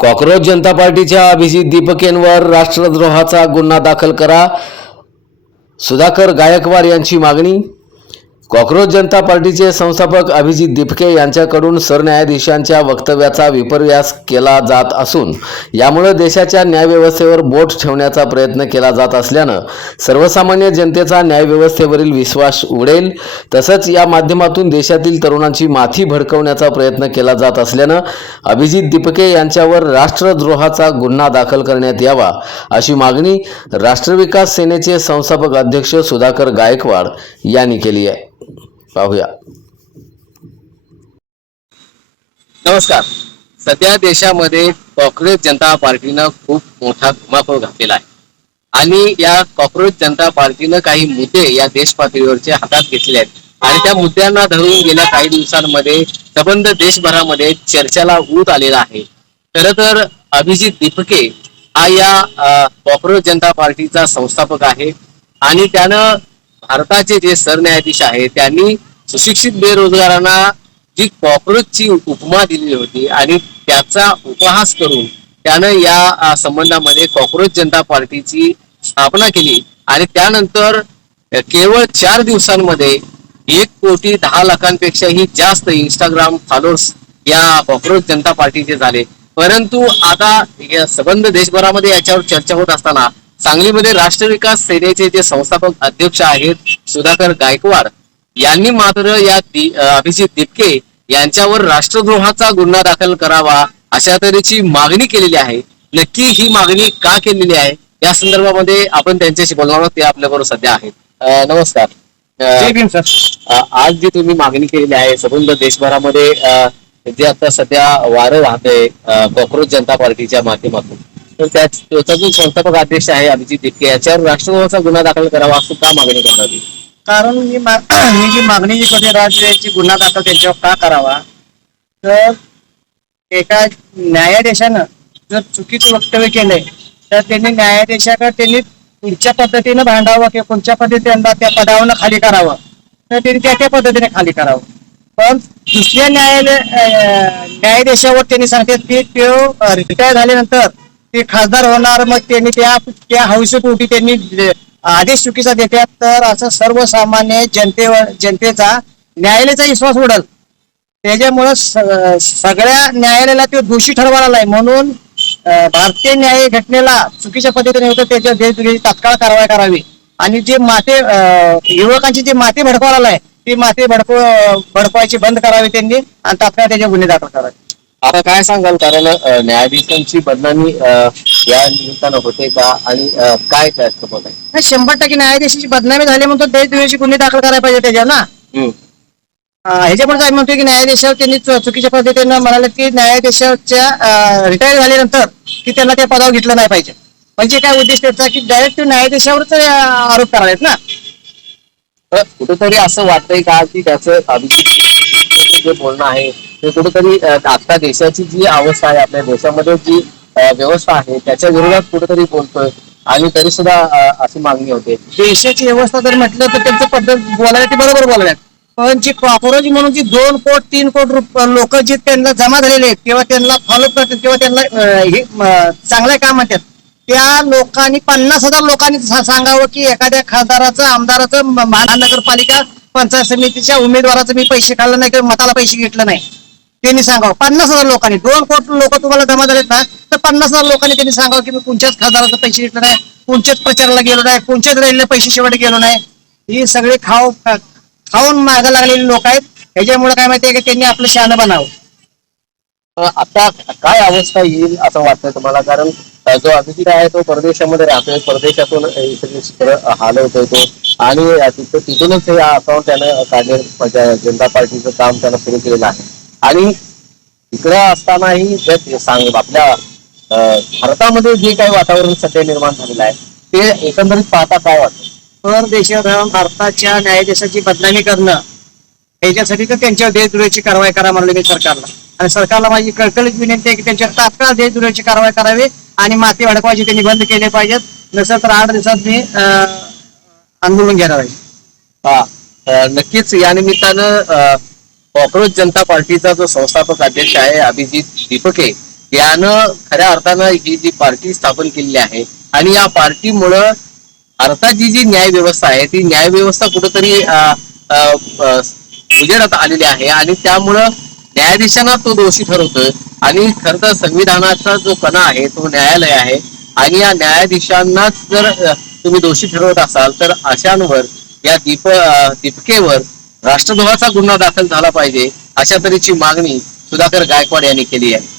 Cockroach जनता पार्टीच्या अभिजित दीपकेंवर राष्ट्रद्रोहाचा गुन्हा दाखल करा, सुधाकर गायकवाड यांची मागणी. कॉक्रोच जनता पार्टीचे संस्थापक अभिजित दीपके यांच्याकडून सरन्यायाधीशांच्या वक्तव्याचा विपर्यास केला जात असून यामुळे देशाच्या न्यायव्यवस्थेवर बोट ठेवण्याचा प्रयत्न केला जात असल्यानं सर्वसामान्य जनतेचा न्यायव्यवस्थेवरील विश्वास उडेल. तसंच या माध्यमातून देशातील तरुणांची माथी भडकवण्याचा प्रयत्न केला जात असल्यानं अभिजित दीपके यांच्यावर राष्ट्रद्रोहाचा गुन्हा दाखल करण्यात यावा अशी मागणी राष्ट्रविकास सेनेचे संस्थापक अध्यक्ष सुधाकर गायकवाड यांनी केली आहे. पाहूया. नमस्कार. सध्या देशामध्ये कॉक्रोच जनता पार्टीनं खूप मोठा धुमाकूळ घातलेला आहे आणि या कॉक्रोच जनता पार्टीनं काही मुद्दे या देश पातळीवरचे हातात घेतलेले आहेत आणि त्या मुद्द्यांना धरून गेल्या काही दिवसांमध्ये संबंध देशभरामध्ये चर्चेला ऊत आलेला आहे. खरं तर अभिजित दीपके हा या कॉक्रोच जनता पार्टीचा संस्थापक आहे आणि त्यानं भारताचे जे सरन्यायाधीश आहेत त्यांनी सुशिक्षित बेरोजगारांना जी कॉक्रोचची उपमा दिलेली होती आणि त्याचा उपहास करून त्यानं या संबंधामध्ये कॉक्रोच जनता पार्टीची स्थापना केली आणि त्यानंतर केवळ 4 दिवसांमध्ये 1,10,00,000पेक्षाही जास्त इंस्टाग्राम फॉलोअर्स या कॉक्रोच जनता पार्टीचे झाले. परंतु आता संबंध देशभरामध्ये याच्यावर चर्चा होत असताना सांगलीमध्ये राष्ट्रविकास सेनेचे जे संस्थापक अध्यक्ष आहेत सुधाकर गायकवाड यांनी मात्र या अभिजित दीपके यांच्यावर राष्ट्रद्रोहाचा गुन्हा दाखल करावा अशा तऱ्हेची मागणी केलेली आहे. नक्की ही मागणी का केलेली आहे या संदर्भामध्ये आपण त्यांच्याशी बोलणार आहोत. ते आपल्याबरोबर सध्या आहेत. नमस्कार. जय भीम सर. आज जी तुम्ही मागणी केलेली आहे संबंध देशभरामध्ये जे आता सध्या वारं वाहतंय कॉक्रोच जनता पार्टीच्या माध्यमातून, तर त्याचा जो संस्थापक अध्यक्ष आहे अभिजित दीपके याच्यावर राष्ट्रद्रोहाचा गुन्हा दाखल करावा असं का मागणी करणार? कारण मी जी मागणी जी करते राष्ट्रीयची गुन्हा दाखल त्यांच्यावर का करावा, तर एका न्यायाधीशानं जर चुकीचं वक्तव्य केलंय तर त्यांनी न्यायाधीशाकडे त्यांनी पुढच्या पद्धतीनं भांडावं किंवा कोणत्या पद्धतीने त्या पदावरनं खाली करावं तर त्यांनी त्या पद्धतीने खाली करावं. पण दुसऱ्या न्यायाधीशावर त्यांनी सांगतात की तो रिटायर झाल्यानंतर ते खासदार होणार, मग त्यांनी त्या हौसेपोटी त्यांनी आदेश चुकीचा देतात, तर असं सर्वसामान्य जनतेचा न्यायालयाचा विश्वास उडल. त्याच्यामुळं सगळ्या न्यायालयाला तो दोषी ठरवायला आहे. म्हणून भारतीय न्याय घटनेला चुकीच्या पद्धतीने होतं त्याच्या देशद्रोही तात्काळ कारवाई करावी आणि जे युवकांची जे माते भडकवायला आहे ती माते भडकवायची बंद करावी त्यांनी आणि तात्काळ त्याचे गुन्हे दाखल करावे. आता काय सांगाल, कारण न्यायाधीशांची बदनामी या निमित्तानं होते का आणि काय त्याचं मत आहे? 100% न्यायाधीशाची बदनामी झाली म्हणून देशद्रोहाचे गुन्हे दाखल करायला पाहिजे त्याच्यावर ना. ह्याच्यामुळे काय म्हणतोय की न्यायाधीशावर त्यांनी चुकीच्या पद्धतीनं म्हणाले की न्यायाधीशाच्या रिटायर झाल्यानंतर की त्यांना त्या पदावर घेतलं नाही पाहिजे. म्हणजे काय उद्देश त्याचा की डायरेक्ट न्यायाधीशावरच आरोप करायला ना. कुठेतरी असं वाटतंय का की त्याचं अभिजित जे बोलणं आहे ते कुठेतरी आता देशाची जी अवस्था आहे, आपल्या देशामध्ये जी व्यवस्था आहे त्याच्या विरोधात कुठेतरी बोलतोय आणि तरी सुद्धा अशी मागणी होते. देशाची व्यवस्था जर म्हटलं तर त्यांचं पद्धत बोलायला ते बरोबर बोलायला, पण जी कॉक्रोच म्हणून जी 2 कोट 3 कोट लोक जे त्यांना जमा झालेले आहेत किंवा त्यांना फॉलो करतात किंवा त्यांना चांगलं काम म्हणतात, त्या लोकांनी 50,000 लोकांनी सांगावं की एखाद्या खासदाराचं आमदाराचं महानगरपालिका पंचायत समितीच्या उमेदवाराचं मी पैसे खाल्लं नाही किंवा मताला पैसे घेतलं नाही त्यांनी सांगावं. 50,000 लोकांनी 2 कोटी लोक तुम्हाला जमा झालेत ना, तर 50,000 लोकांनी त्यांनी सांगावं की मी कोणत्याच खासदाराचं पैसे घेतलं नाही, कोणत्याच प्रचाराला गेलो नाही, कोणत्याच रॅलीला पैसे शेवट गेलो नाही. ही सगळे खाऊन मागं लागलेले लोक आहेत. ह्याच्यामुळे काय माहितीये की त्यांनी आपलं शहाणं बनावं. आता काय अवस्था येईल असं वाटतंय तुम्हाला? कारण जो अभिजित आहे तो परदेशामध्ये राहतोय, परदेशातून हलवतोय तो आणि तिथूनच हे अकाउंट त्यानं काढले, जनता पार्टीचं काम त्यानं सुरू केलेलं आहे आणि इकडं असतानाही आपल्या भारतामध्ये जे काही वातावरण सध्या निर्माण झालेलं आहे ते एकंदरीत पाहता काय वाटतं? परदेशात राहून भारताच्या न्यायाधीशाची बदनामी करणं याच्यासाठी तर त्यांच्यावर देशद्रोहाची कारवाई करा म्हणलं मी सरकारला. आणि सरकारला माझी कळकळीत विनंती आहे की त्यांच्यावर तात्काळ देशद्रोहाची कारवाई करावी आणि माती भडकवायची त्यांनी बंद केले पाहिजेत. नसेल तर 8 दिवसात मी आंदोलन घेणार आहे. नक्कीच या निमित्तानं कॉक्रोच जनता पार्टीचा जो संस्थापक अध्यक्ष आहे अभिजित दीपके यानं खऱ्या अर्थानं ही जी पार्टी स्थापन केलेली आहे आणि या पार्टीमुळं भारताची जी न्याय व्यवस्था आहे ती न्याय व्यवस्था कुठंतरी उजेडात आलेली आहे आणि त्यामुळं न्यायाधीशांना तो दोषी ठरवतोय आणि खरं तर संविधानाचा जो कणा आहे तो न्यायालय आहे आणि या न्यायाधीशांनाच जर तुम्ही दोषी ठरवत असाल तर अशांवर या दीपिकेवर राष्ट्रद्रोहाचा गुन्हा दाखल झाला पाहिजे अशा तऱ्हेची मागणी सुधाकर गायकवाड यांनी केली आहे.